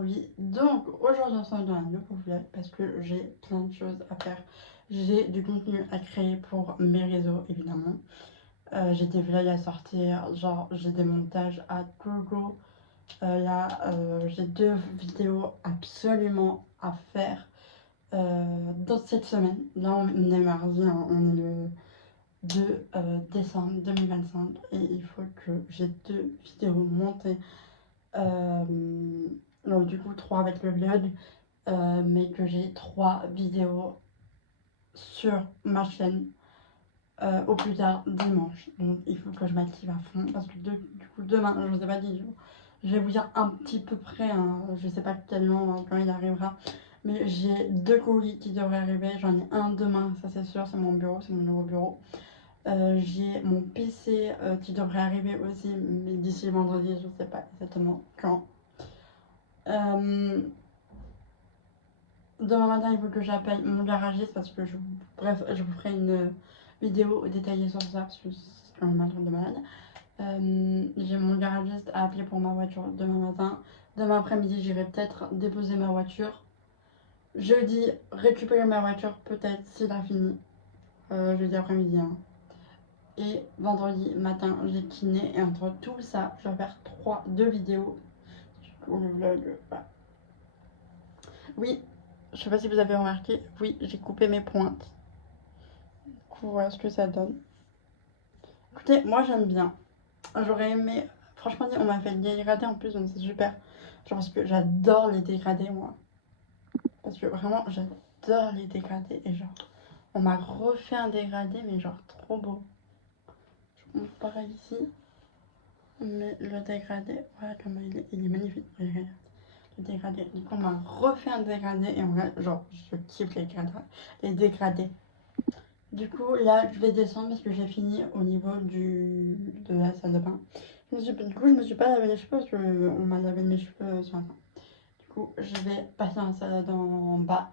Oui, donc aujourd'hui on se retrouve dans un nouveau vlog parce que j'ai plein de choses à faire. J'ai du contenu à créer pour mes réseaux évidemment. J'ai des vlogs à sortir, genre j'ai des montages à gogo. J'ai 2 vidéos absolument à faire dans cette semaine. Là on est mardi, hein, on est le 2 décembre 2025 et il faut que j'ai 2 vidéos montées. Euh, donc du coup 3 avec le vlog, mais que j'ai 3 vidéos sur ma chaîne au plus tard dimanche. Donc il faut que je m'active à fond parce que du coup demain, je vous ai pas dit, je vais vous dire un petit peu près, hein, je sais pas tellement quand il arrivera, mais j'ai 2 colis qui devraient arriver. J'en ai un demain, ça c'est sûr, c'est mon bureau, c'est mon nouveau bureau. J'ai mon PC qui devrait arriver aussi, mais d'ici vendredi, je sais pas exactement quand. Demain matin, il faut que j'appelle mon garagiste parce que bref, je vous ferai une vidéo détaillée sur ça parce que c'est quand même un truc de malade. J'ai mon garagiste à appeler pour ma voiture demain matin. Demain après-midi, j'irai peut-être déposer ma voiture. Jeudi, récupérer ma voiture peut-être s'il a fini. Jeudi après-midi. Hein. Et vendredi matin, j'ai kiné. Et entre tout ça, je vais faire 2 vidéos. Du coup, le vlog, voilà. Oui, je sais pas si vous avez remarqué, oui, j'ai coupé mes pointes. Du coup, voilà ce que ça donne. Écoutez, moi j'aime bien. J'aurais aimé, franchement, on m'a fait le dégradé en plus, donc c'est super. Genre, parce que j'adore les dégradés, moi. Parce que vraiment, j'adore les dégradés. Et genre, on m'a refait un dégradé, mais genre, trop beau. Je vous montre pareil ici. Mais le dégradé, voilà comment il est magnifique. Regarde. Le dégradé. Du coup, on m'a refait un dégradé. Et on va, genre, je kiffe les dégradés. Du coup, là, je vais descendre parce que j'ai fini au niveau de la salle de bain. Du coup, je me suis pas lavé les cheveux parce qu'on m'a lavé mes cheveux ce matin. Du coup, je vais passer dans la salle en bas.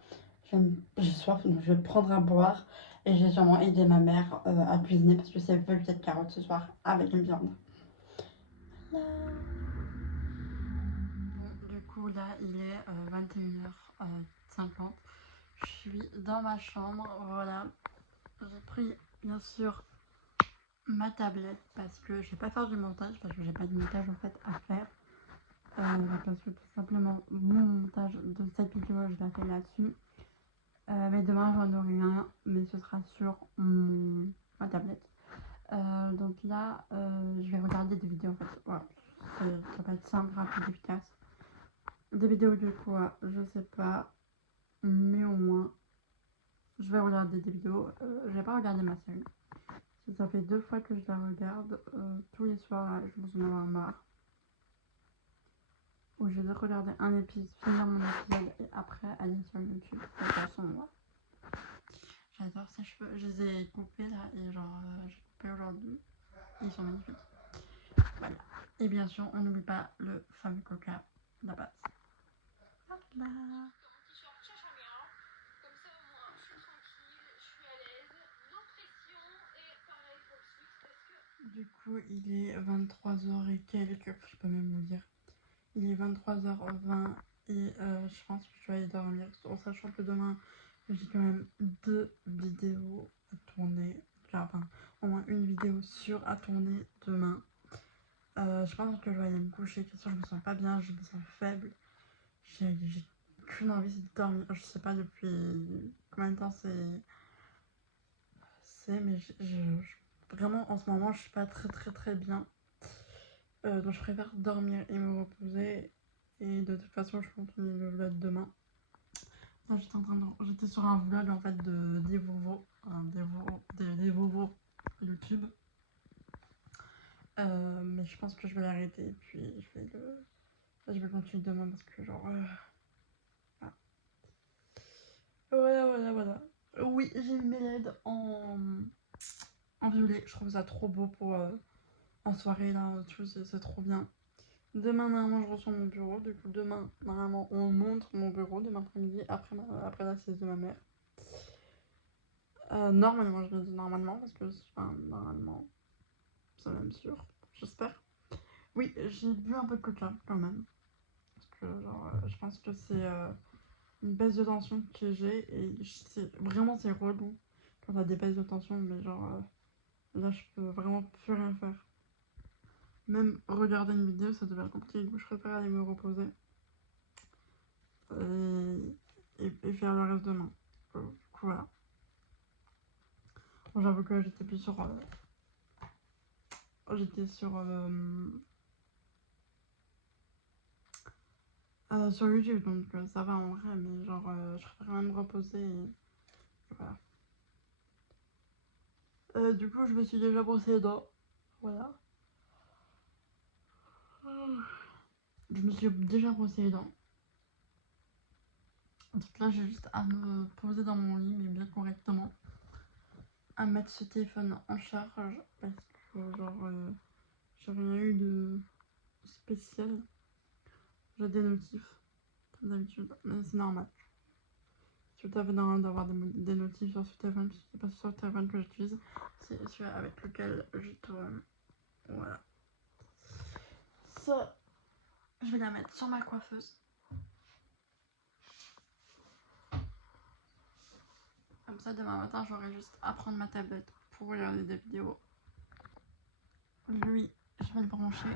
J'ai soif, donc je vais prendre à boire. Et j'ai sûrement aidé ma mère à cuisiner parce que c'est velouté de carottes ce soir avec une viande. Bon, du coup, là, il est 21h50. Je suis dans ma chambre, voilà. J'ai pris, bien sûr, ma tablette parce que je vais pas faire du montage parce que j'ai pas de montage en fait à faire. Parce que tout simplement mon montage de cette vidéo je l'ai fait là-dessus. Mais demain j'en aurai un, mais ce sera sur ma tablette. Donc là je vais regarder des vidéos en fait. Voilà. Ça va être simple, rapide, efficace. Des vidéos de quoi je sais pas, mais au moins je vais regarder des vidéos. Je vais pas regarder ma série. Ça fait 2 fois que je la regarde tous les soirs, là, je vais en avoir marre. Où je vais regarder un épisode, finir mon épisode et après aller sur YouTube. De toute façon, moi, j'adore ces cheveux. Je les ai coupés là et genre j'ai coupé aujourd'hui. Ils sont magnifiques. Voilà. Et bien sûr, on n'oublie pas le fameux coca, la base. Voilà. Du coup, il est 23h et quelques, je peux même vous dire. Il est 23h20 et je pense que je vais aller dormir en sachant que demain j'ai quand même 2 vidéos à tourner. Enfin, au moins une vidéo sûre à tourner demain. Je pense que je vais aller me coucher parce que je me sens pas bien, je me sens faible. J'ai qu'une envie, c'est de dormir. Je sais pas depuis combien de temps mais vraiment en ce moment je suis pas très bien. Donc je préfère dormir et me reposer. Et de toute façon, je continue le vlog demain. Là, j'étais sur un vlog en fait des Vovos, des Vovos YouTube. Mais je pense que je vais l'arrêter et puis je vais continuer demain parce que genre voilà. Oui, j'ai mis mes LED en violet. Je trouve ça trop beau pour en soirée là. C'est trop bien. Demain, normalement, je reçois mon bureau. Du coup, demain, normalement, on montre mon bureau demain après-midi, après la sieste de ma mère. Normalement, je me dis normalement, parce que, enfin, normalement, c'est même sûr, j'espère. Oui, j'ai bu un peu de coca, quand même. Parce que genre, je pense que c'est une baisse de tension que j'ai et vraiment c'est relou quand t'as des baisses de tension, mais genre là je peux vraiment plus rien faire. Même regarder une vidéo ça devient compliqué, donc je préfère aller me reposer et faire le reste demain. Du coup voilà. Bon, j'avoue que j'étais plus sur sur YouTube, donc ça va en vrai, mais genre je préfère même me reposer et voilà. Du coup je me suis déjà brossé les dents, voilà. Je me suis déjà brossé les dents. Donc là j'ai juste à me poser dans mon lit, mais bien correctement. À mettre ce téléphone en charge, parce que genre j'ai rien eu de spécial. J'ai des notifs, comme d'habitude, mais c'est normal. C'est tout à fait normal d'avoir des notifs sur ce téléphone, parce que c'est pas sur le téléphone que j'utilise, c'est celui avec lequel je tourne. Voilà. Ça, je vais la mettre sur ma coiffeuse. Comme ça, demain matin, j'aurai juste à prendre ma tablette pour regarder des vidéos. Lui, je vais le brancher.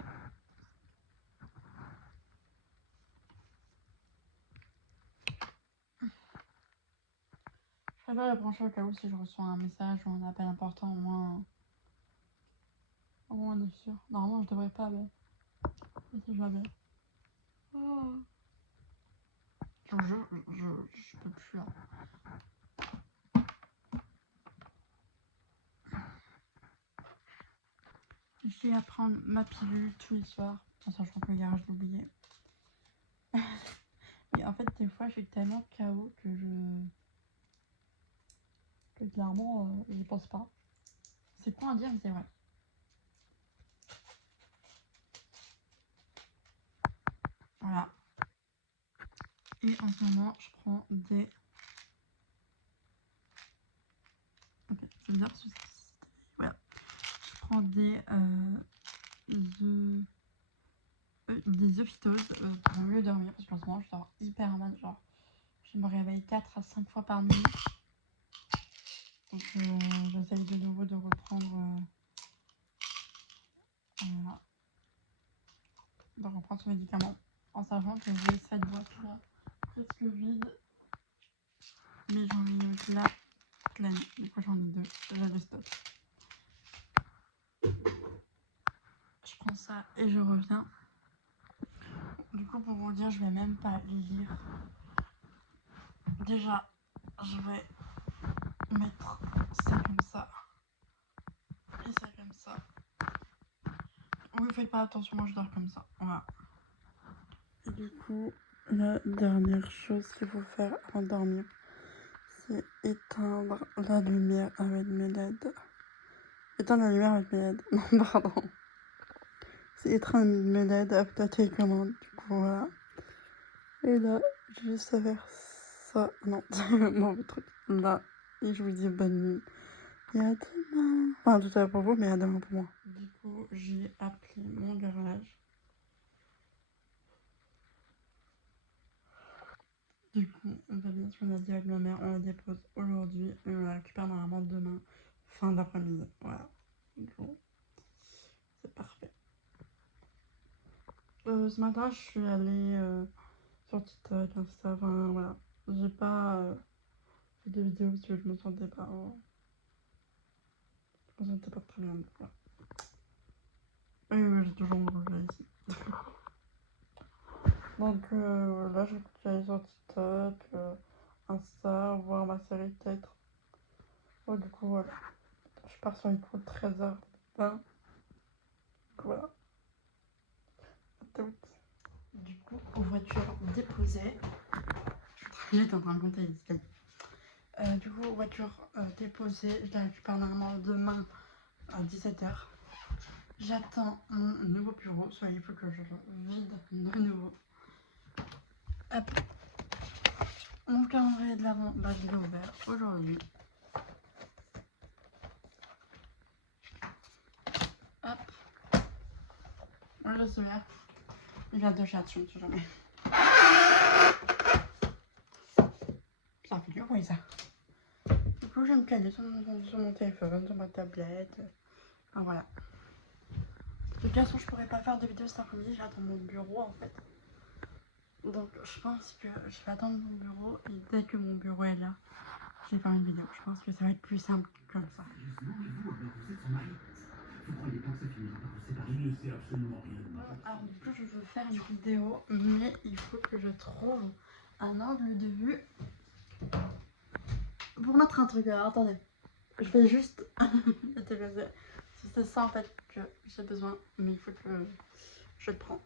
Je préfère le brancher au cas où si je reçois un message ou un appel important, au moins on est sûr. Normalement, je devrais pas, mais si je vais bien. Oh. Je peux plus là. Je vais à prendre ma pilule tous les soirs, en sachant que hier je l'ai oublié. Et en fait, des fois, je suis tellement KO que clairement, j'y pense pas. C'est con à dire, mais c'est vrai. Voilà. Et en ce moment, je prends des... Ok, c'est bizarre parce que voilà. Je prends des œufs phytoses pour mieux dormir, parce qu'en ce moment, je dors hyper mal. Genre, je me réveille 4 à 5 fois par nuit. Donc, j'essaye de nouveau de reprendre... de reprendre ce médicament, en sachant que j'ai cette boîte-là presque vide. Mais j'en ai aussi là pleine. Du coup, j'en ai deux. J'ai des stocks. Je prends ça et je reviens. Du coup, pour vous dire, je vais même pas lire. Déjà, je vais mettre ça comme ça. Et ça comme ça. Oui, faites pas attention, moi je dors comme ça. Voilà. Et du coup, la dernière chose qu'il faut faire avant de dormir, c'est éteindre la lumière avec mes LED. Éteindre la lumière avec mes LED. Non, pardon. C'est éteindre mes LED avec la télécommande. Du coup, voilà. Et là, j'ai juste à faire ça. Non, mauvais truc. Là. Et je vous dis bonne nuit. Et à demain. Enfin, tout à l'heure pour vous, mais à demain pour moi. Du coup, j'ai appelé mon garage. Du coup, on va bien sûr, on a dit avec ma mère, on la dépose aujourd'hui et on la récupère normalement demain, fin d'après-midi. Voilà. Du coup, c'est parfait. Ce matin, je suis allée sur TikTok, Insta, enfin voilà. J'ai pas fait de vidéos parce que je me sentais pas. Je me sentais pas très bien. Voilà. Oui, j'ai toujours mon rouge ici. Donc là, je vais aller sur TikTok, Insta, voir ma série peut-être. Oh, du coup, voilà. Je pars sur une cours de 13h20. Donc voilà. À toutes. Du coup, voiture déposée. J'étais en train de compter les escaliers. Du coup, voiture déposée. Je la récupère normalement demain à 17h. J'attends mon nouveau bureau. Soit il faut que je le vide de nouveau. Hop. Mon calendrier de l'avant, bah, je l'ai ouvert aujourd'hui. Hop. Moi, je suis là. Il vient de chez Action, si jamais. Ça fait du bruit ça. Du coup, je vais me caler sur mon téléphone, sur ma tablette. Enfin, voilà. De toute façon, je pourrais pas faire de vidéo cet après-midi, j'attends mon bureau en fait. Donc, je pense que je vais attendre mon bureau et dès que mon bureau est là, je vais faire une vidéo. Je pense que ça va être plus simple comme ça. Alors, du coup, je veux faire une vidéo, mais il faut que je trouve un angle de vue pour mettre un truc. Alors, attendez, je vais juste. C'est ça en fait que j'ai besoin, mais il faut que je le prends.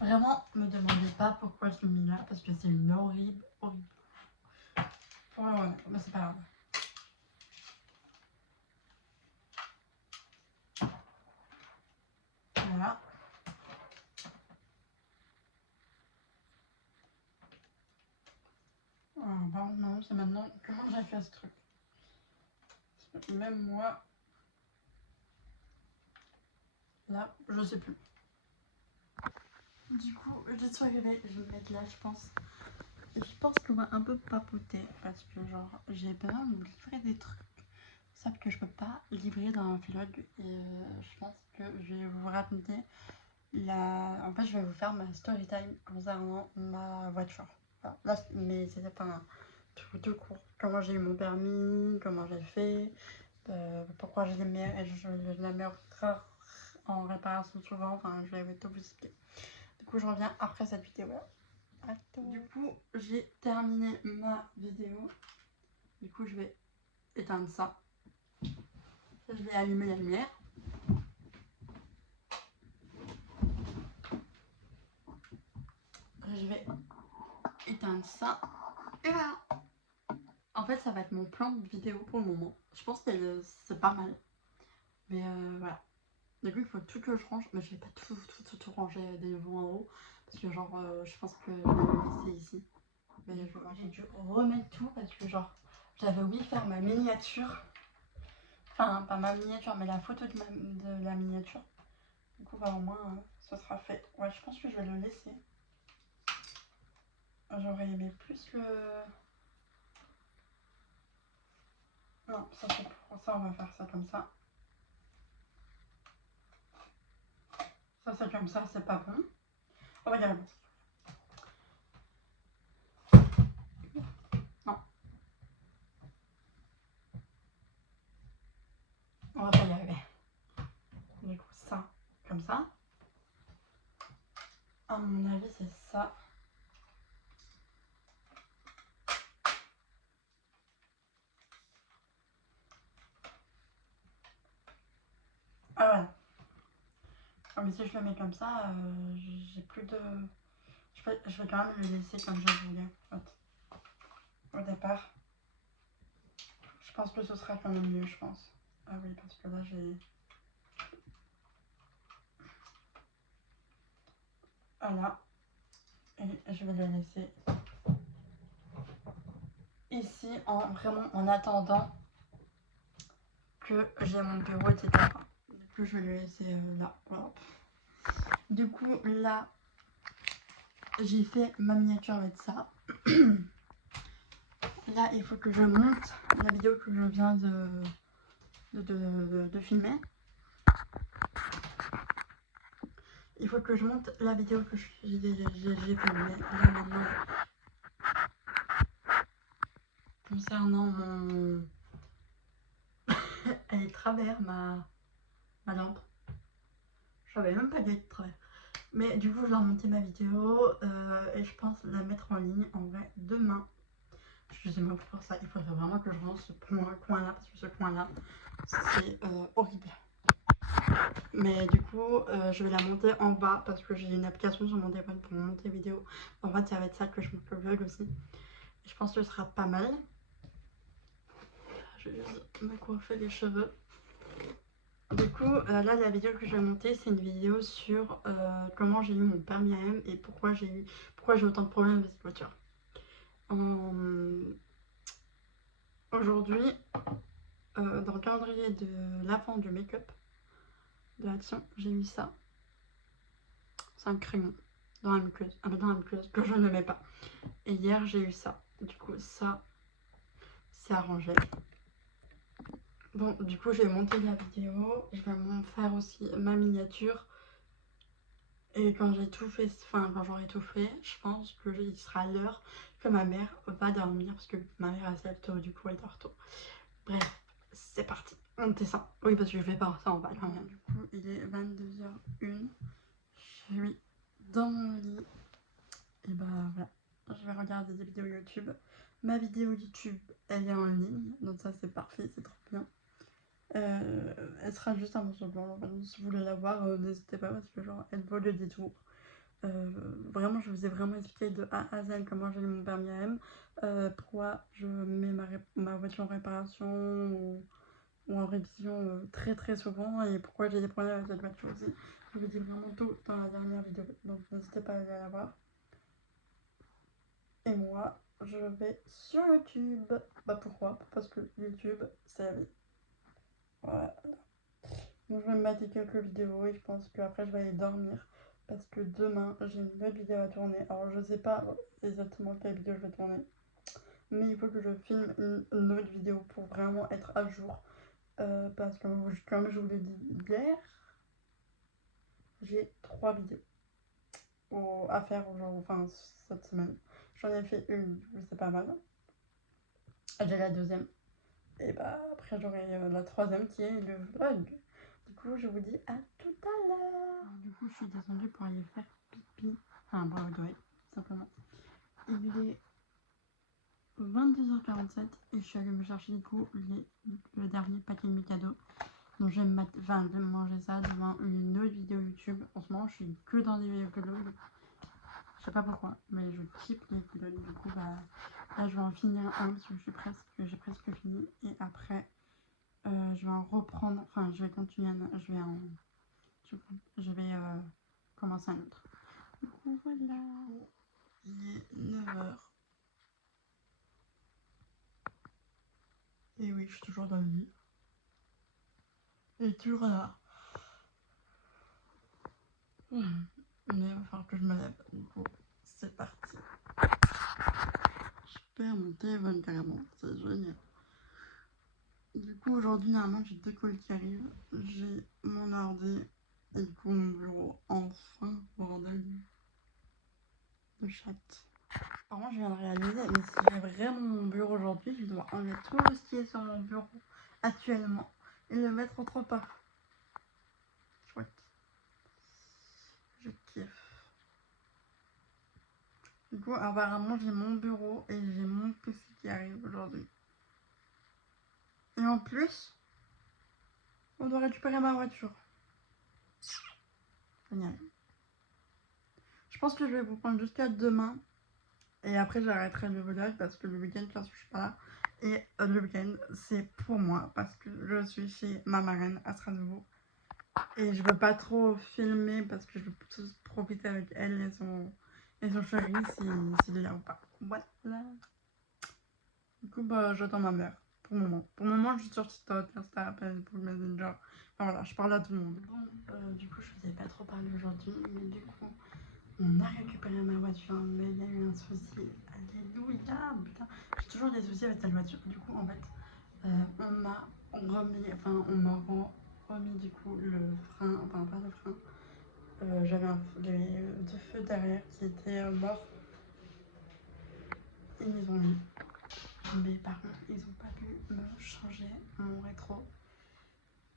Vraiment, me demandez pas pourquoi je l'ai mis là, parce que c'est une horrible. Ouais, mais c'est pas grave. Voilà. Bon, non, c'est maintenant. Comment j'ai fait ce truc? Même moi, là, je sais plus. Du coup, je suis arrivée, je vais me mettre là, je pense. Et je pense qu'on va un peu papoter parce que, genre, j'ai besoin de vous livrer des trucs. Sauf que je peux pas livrer dans un vlog et je pense que je vais vous raconter En fait, je vais vous faire ma story time concernant ma voiture. Voilà. Là, mais c'était pas un tout court. Comment j'ai eu mon permis, comment j'ai fait, pourquoi je la mets en réparation souvent. Enfin, je vais tout vous expliquer. Du coup, je reviens après cette vidéo là. Du coup, j'ai terminé ma vidéo. Du coup, je vais éteindre ça. Je vais allumer la lumière. Je vais éteindre ça. Et voilà. En fait, ça va être mon plan de vidéo pour le moment. Je pense que c'est pas mal. Mais voilà. Du coup, il faut tout que je range. Mais je vais pas tout ranger de nouveau en haut. Parce que genre, je pense que je vais le laisser ici. Mais j'ai dû remettre tout parce que genre, j'avais oublié de faire ma miniature. Enfin, pas ma miniature, mais la photo de la miniature. Du coup, bah, au moins, ça sera fait. Ouais, je pense que je vais le laisser. J'aurais aimé plus le... Non, ça c'est pour ça, on va faire ça comme ça. Ça c'est comme ça, c'est pas bon. On va y arriver. Non. On va pas y arriver. Du coup, ça, comme ça. À mon avis, c'est ça. Ah voilà. Ah, mais si je le mets comme ça, j'ai plus de... Je vais quand même le laisser comme je voulais, en fait. Au départ. Je pense que ce sera quand même mieux, je pense. Ah oui, parce que là, j'ai... Voilà. Et je vais le laisser ici, vraiment en attendant que j'ai mon bureau, etc. Du coup, je vais le laisser là. Voilà. Du coup, là, j'ai fait ma miniature avec ça. Là, il faut que je monte la vidéo que je viens de filmer. Il faut que je monte la vidéo que j'ai filmée là maintenant. Concernant mon... Elle est de travers, ma lampe. Je savais même pas qu'elle était de travers. Mais du coup, je vais remonter ma vidéo et je pense la mettre en ligne en vrai demain. Excusez-moi pour ça, il faudrait vraiment que je range ce coin-là parce que ce coin-là, c'est horrible. Mais du coup, je vais la monter en bas parce que j'ai une application sur mon téléphone pour monter vidéo. En fait, ça va être ça que je monte le vlog aussi. Et je pense que ce sera pas mal. Je vais juste me coiffer les cheveux. Du coup, là, la vidéo que je vais monter, c'est une vidéo sur comment j'ai eu mon permis AM et pourquoi j'ai autant de problèmes avec cette voiture. Aujourd'hui, dans le calendrier de l'avant du make-up de l'Action, j'ai eu ça. un crayon dans la muqueuse, que je ne mets pas. Et hier j'ai eu ça. Du coup ça c'est arrangé. Bon, du coup j'ai monté la vidéo. Je vais m'en faire aussi ma miniature. Et quand j'ai tout fait, enfin quand j'aurai tout fait, je pense que il sera l'heure que ma mère va dormir. Parce que ma mère elle se lève tôt, du coup elle dort tôt. Bref, c'est parti. On ça. Oui, parce que je vais pas ça en bas quand même. Du coup il est 22h01. Je suis dans mon lit. Et bah voilà, je vais regarder des vidéos YouTube. Ma vidéo YouTube, elle est en ligne, donc ça c'est parfait, c'est trop bien. Elle sera juste un morceau blanc, donc si vous voulez la voir, n'hésitez pas parce que genre elle vaut le détour. Vraiment, je vous ai vraiment expliqué de A à Z comment j'ai eu mon permis AM, pourquoi je mets ma voiture en réparation ou en révision très très souvent et pourquoi j'ai des problèmes avec cette voiture aussi. Je vous dis vraiment tout dans la dernière vidéo, donc n'hésitez pas à aller la voir. Et moi, je vais sur YouTube. Bah pourquoi? Parce que YouTube, c'est la vie. Voilà. Donc je vais me mater quelques vidéos et je pense qu'après je vais aller dormir. Parce que demain, j'ai une autre vidéo à tourner. Alors je sais pas exactement quelle vidéo je vais tourner. Mais il faut que je filme une autre vidéo pour vraiment être à jour. Parce que comme je vous l'ai dit hier, j'ai 3 vidéos à faire enfin, cette semaine. J'en ai fait une, c'est pas mal. J'ai la deuxième. Et bah après j'aurai la troisième qui est le vlog. Du coup je vous dis à tout à l'heure. Du coup je suis descendue pour aller faire pipi. Enfin bravo ouais, simplement. Il est 22h47 et je suis allée me chercher du coup le dernier paquet de Mikado. Donc je vais manger ça devant une autre vidéo YouTube. En ce moment je suis que dans des vlogs. Je sais pas pourquoi, mais je kiffe les vlogs. Du coup bah là je vais en finir un parce que j'ai presque fini. Et après je vais en reprendre, enfin je vais continuer, je vais commencer un autre. Du coup voilà. Il est 9h. Et oui, je suis toujours dans le lit. Et toujours là. Mais il va falloir que je me lève. Du coup, c'est parti. Je perds mon téléphone carrément, c'est génial. Du coup, aujourd'hui, normalement, j'ai 2 colis qui arrivent. J'ai mon ordi et du coup, mon bureau. Enfin, bordel de chatte. Par contre, je viens de réaliser, mais si j'ai vraiment mon bureau aujourd'hui, je dois enlever tout ce qui est sur mon bureau actuellement et le mettre autre part. Chouette. Je kiffe. Du coup, apparemment, j'ai mon bureau et j'ai mon PC qui arrive aujourd'hui. Et en plus, on doit récupérer ma voiture. Génial. Je pense que je vais vous prendre jusqu'à demain. Et après, j'arrêterai le vlog parce que le week-end, je suis pas là. Et le week-end, c'est pour moi parce que je suis chez ma marraine à Strasbourg. Et je veux pas trop filmer parce que je veux plus profiter avec elle et son chéri s'il est là ou pas. Voilà. Du coup, bah, j'attends ma mère. Pour le moment. Pour le moment, je suis sur TikTok, Insta, Facebook Messenger. Enfin voilà, je parle à tout le monde. Bon, du coup, je vous ai pas trop parlé aujourd'hui, mais du coup, on a récupéré ma voiture, mais il y a eu un souci. Alléluia, putain. J'ai toujours des soucis avec cette voiture. Du coup, en fait, on m'a remis du coup le frein, enfin pas le frein. J'avais les 2 feux derrière qui étaient morts. Ils les ont mis. Mais par contre, ils ont pas pu me changer mon rétro.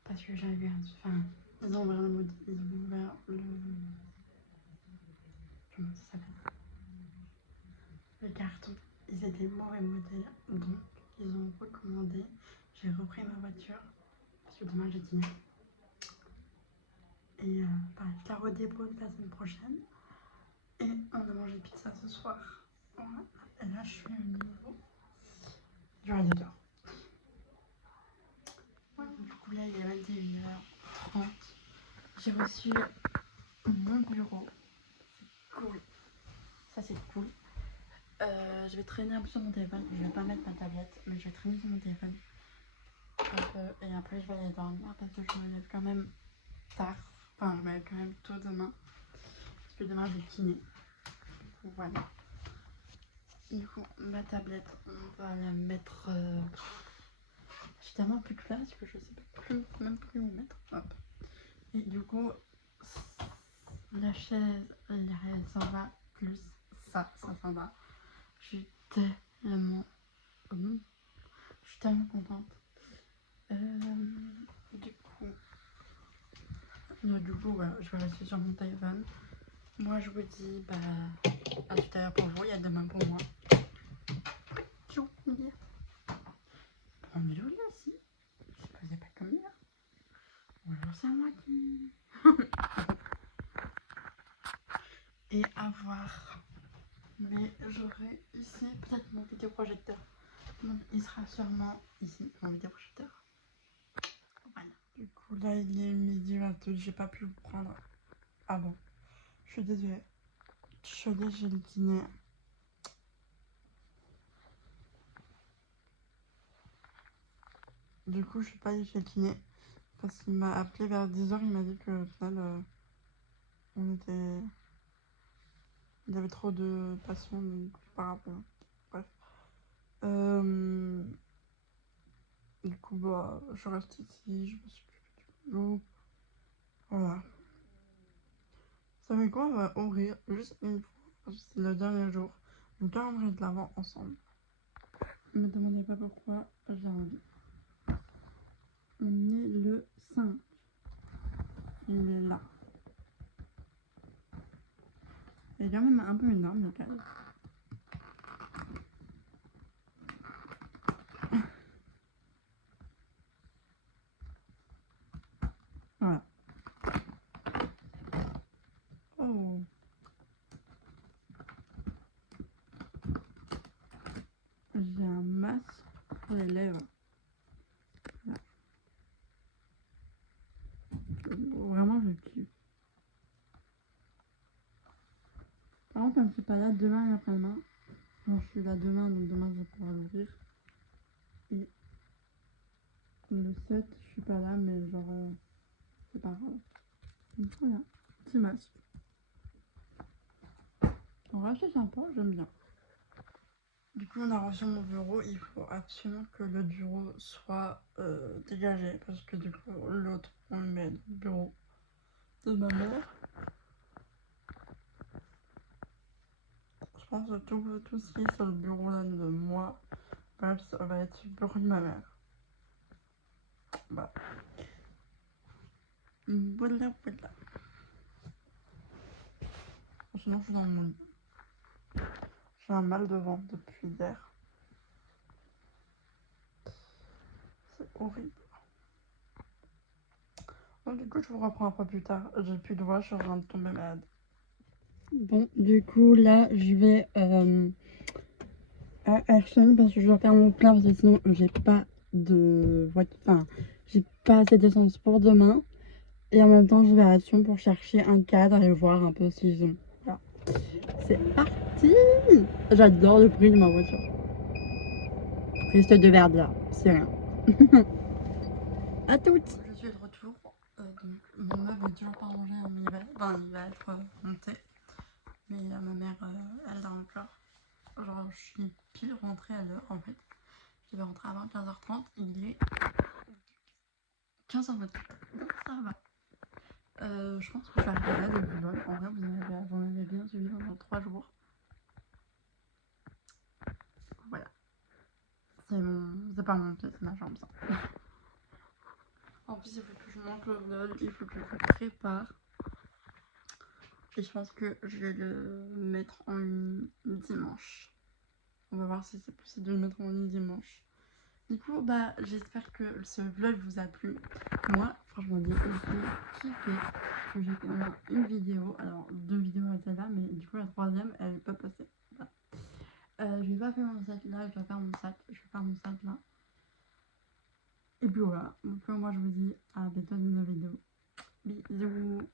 Parce que j'avais un... Enfin, ils ont ouvert le... Comment ça s'appelle? Le carton. Ils étaient mauvais modèles. Donc, ils ont recommandé. J'ai repris ma voiture. Parce que demain, j'ai dîné. Et pareil, je la redépose la semaine prochaine. Et on a mangé pizza ce soir. Voilà. Et là, je suis au niveau du radiateur. Voilà, du coup, là, il est 21h30. J'ai reçu mon bureau. C'est cool. Ça, c'est cool. Je vais traîner un peu sur mon téléphone. Je vais pas mettre ma tablette, mais je vais traîner sur mon téléphone. Et après, je vais aller dormir parce que je me lève quand même tard. Enfin, je me lève quand même tôt demain. Parce que demain j'ai kiné. Voilà. Du coup, ma tablette, on va la mettre. J'ai tellement plus de place que je sais plus, même plus où mettre. Hop. Et du coup, la chaise, elle s'en va. Plus ça s'en va. Je suis tellement. Je suis tellement contente. Du coup, voilà, je vais rester sur mon téléphone. Moi, je vous dis à tout à l'heure pour vous et à demain pour moi. Bonjour, Mia. Prends-le là, si. Je ne faisais pas comme hier. Ou alors c'est à moi qui. Et à voir. Mais j'aurai ici peut-être mon vidéoprojecteur. Donc, il sera sûrement ici, mon vidéoprojecteur. Voilà. Du coup, là, il est midi 22. J'ai pas pu le prendre. Ah bon. Je suis désolée. Je suis allée, j'ai le dîner. Du coup, je suis pas allée chez le kiné parce qu'il m'a appelé vers 10h. Il m'a dit que au final, il y avait trop de patients donc, par rapport. Bref. Du coup, bah, je reste ici. Je me suis du coup. Voilà. Vous savez quoi? On va ouvrir juste une fois. Parce que c'est le dernier jour. Le calendrier de l'avant ensemble. Ne me demandez pas pourquoi j'ai envie. On est le 5. Il est là. Il est quand même un peu énorme le cadre. Voilà. Oh. J'ai un masque pour les lèvres. Là. Vraiment, je kiffe. Par contre, comme je suis pas là demain et après-demain, je suis là demain, donc demain je vais pouvoir l'ouvrir. Et le 7, je suis pas là, mais genre, c'est pas grave. Donc voilà, petit masque. En vrai, c'est sympa, j'aime bien. Du coup, on a reçu mon bureau. Il faut absolument que le bureau soit dégagé parce que du coup, l'autre, on le met dans le bureau de ma mère. Je pense que tout ce qui est sur le bureau là de moi, bref, ça va être sur le bureau de ma mère. Bah. Voilà, voilà. Sinon, je suis dans mon lit. J'ai un mal de ventre depuis hier. C'est horrible. Donc, du coup, je vous reprends un peu plus tard. J'ai plus de voix, je suis en train de tomber malade. Bon, du coup, là, je vais à Action parce que je dois faire mon plein parce que sinon, j'ai pas de voiture. Enfin, j'ai pas assez d'essence pour demain. Et en même temps, je vais à Action pour chercher un cadre et voir un peu s'ils ont. Voilà. C'est parti! J'adore le prix de ma voiture. Juste de verre là, c'est rien. À toutes! Je suis de retour. Donc, mon meuble est toujours pas rangé, hein, mais il va être monté. Mais ma mère, elle dort encore. Genre, je suis pile rentrée à l'heure en fait. Je devais rentrer avant 15h30. Il est 15h24. Donc, ça va. Je pense que je vais arrêter là le vlog. En vrai, vous m'avez bien suivi pendant 3 jours. Voilà. C'est pas mon pied, c'est ma jambe ça. En plus, il faut que je monte le vlog. Il faut que je prépare. Et je pense que je vais le mettre en dimanche. On va voir si c'est possible de le mettre en dimanche. Du coup, bah, j'espère que ce vlog vous a plu. Moi, franchement, j'ai kiffé. J'ai fait une vidéo. Alors, 2 vidéos à celle-là, mais du coup, la troisième, elle n'est pas passée. Voilà. Je vais pas faire mon sac là, je vais faire mon sac. Je vais faire mon sac là. Et puis voilà. Donc, moi, je vous dis à bientôt dans une nouvelle vidéo. Bisous.